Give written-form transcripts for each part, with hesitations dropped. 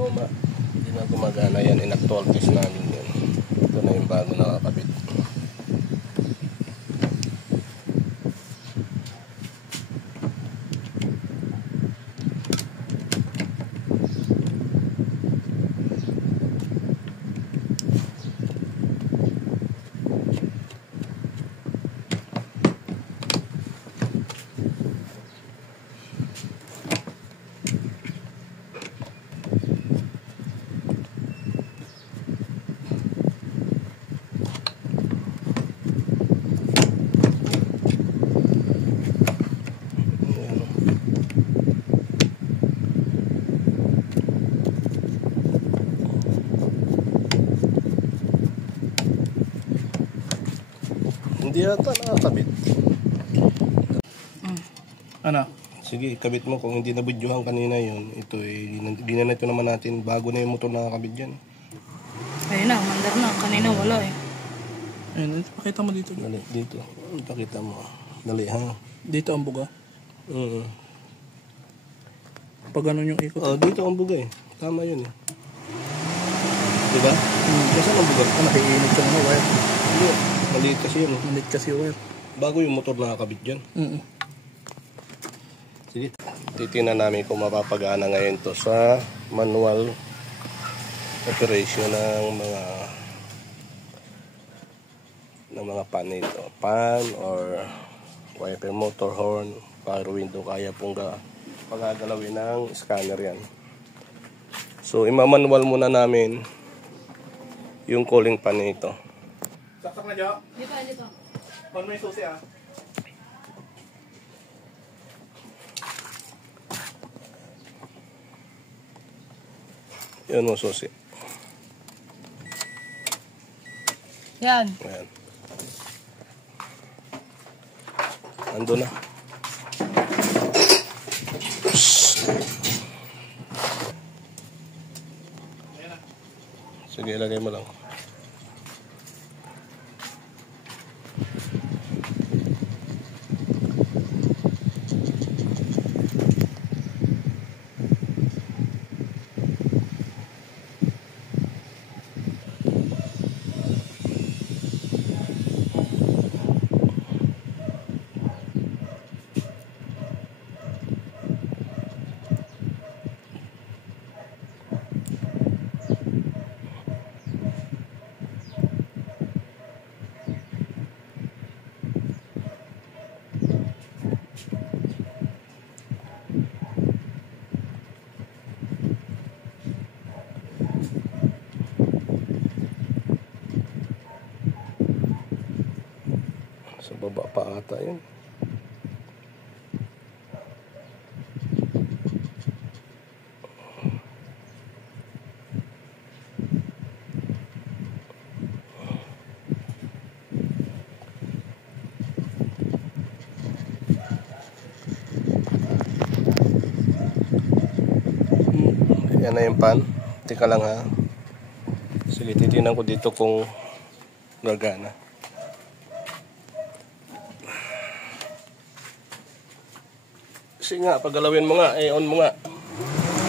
luma. Hindi na gumagana yan. In-actual test namin yan. Ito na yung bago nakakabit. Hindi yata nakakabit. Ano? Sige, kabit mo kung hindi nabudyohan kanina yun. Ito eh, di na ito naman natin. Bago na yung motor nakakabit dyan. Ayun na, mandar na. Kanina wala eh. Ayun, pakita mo dito. Dali, dito. Pakita mo. Dali ha. Dito ang buga. Pag ganun yung ikot. Oh, dito ang buga eh. Tama yun eh. Diba? Kasi ang buga. Nakiinit yung wire. Hindi. Maliit kasi yun. Maliit kasi yung wire. Bago yung motor nakakabit dyan. Sige. Titingnan namin kung mapapagana ngayon to sa manual operation ng mga pan nito. Pan or wiper motor horn, power window, kaya pong pagagalawin ng scanner yan. So imamanual muna namin yung cooling pan nito. Saksak na, Jo? Hindi pa. Pag may susi ah. Yun mo susi. Yan. Ayan. Ando na. Sige, ilagay mo lang. Sa baba pa ata yun. Yan na yung pan. Tika lang ha. Sige, titignan ko dito kung gagana. Sige nga, paggalawin mo nga, on mo nga.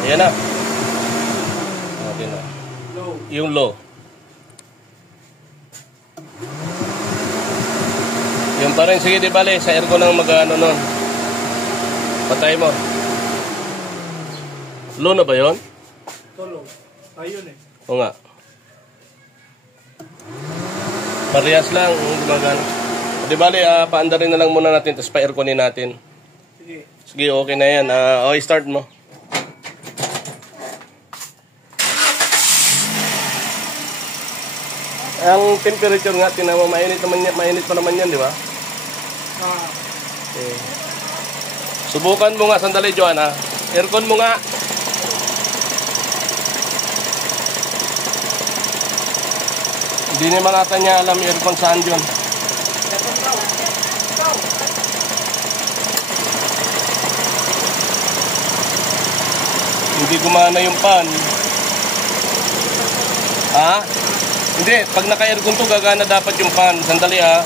Ayan na. Okay na. Low. Yung low. Yung pa rin, sige di bale, sa aircon lang mag-ano nun. Patay mo. Low na ba yun? Ito low. Ayun eh. O nga. Parehas lang, gumagana. Di bale, paandarin na lang muna natin, tapos pa-airconin natin. Sige. Sige, okay na yan. Okay, start mo. Ang temperature nga, tinawa, mainit pa naman yan, di ba? Okay. Subukan mo nga, sandali, Joanna. Aircon mo nga. Hindi naman ata niya alam yung aircon saan yun. Hindi gumana yung pan. Ha? Hindi, pag naka-aircon to, gagana dapat yung pan. Sandali ha.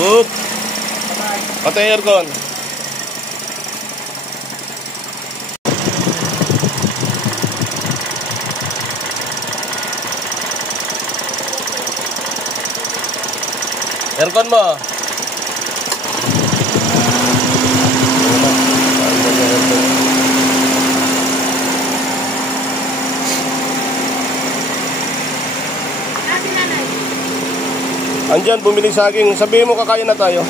Oop. Patay aircon. Aircon mo. Andyan, bumili saging. Sabihin mo kakain na tayo.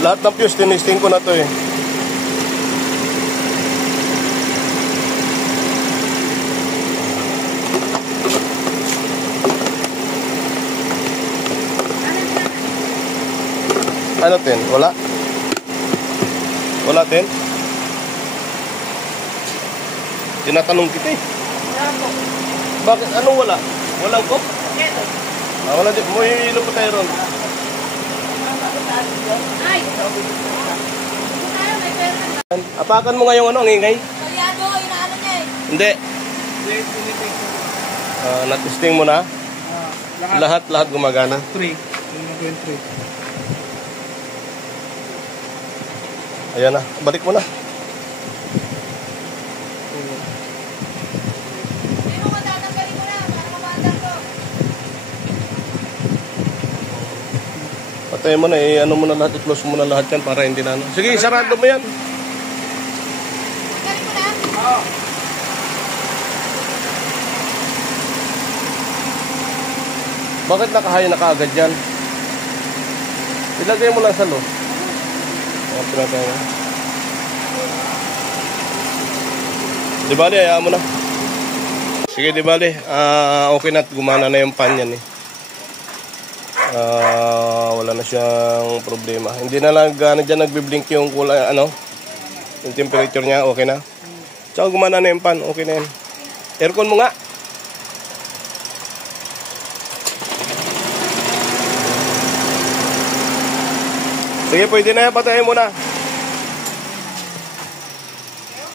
Lahat ng fuse, tinisting ko na to eh. Ano tin? Wala? Wala tin? Tinatanong kita eh. Bakit? Anong wala? Walang coke? Wala din. Mo hihilo pa tayo ron. Apakan mo nga yung ano, ang ingay? Kalyado, inaano niya eh. Hindi. Natesting mo na? Lahat gumagana. 3. Ayan na. Balik mo na. Hindi mo matatanggalin mo na. Para mabandang ko. Patayin mo na eh. Ano mo na lahat. I-close mo na lahat yan para hindi na ano. Sige, sarado mo yan. Tanggalin mo na. Oo. Bakit nakahayo na kaagad yan? Ilagay mo lang sa loob. Pinatay mo. Di bali, hayaan mo na. Sige, di bali. Okay na. Gumana na yung pan yan eh. Wala na siyang problema. Hindi na lang dyan nagbiblink yung kulay, ano, yung temperature niya. Okay na. Tsaka gumana na yung pan. Okay na yan. Aircon mo nga. Sige, pwede na yan. Patayin mo na.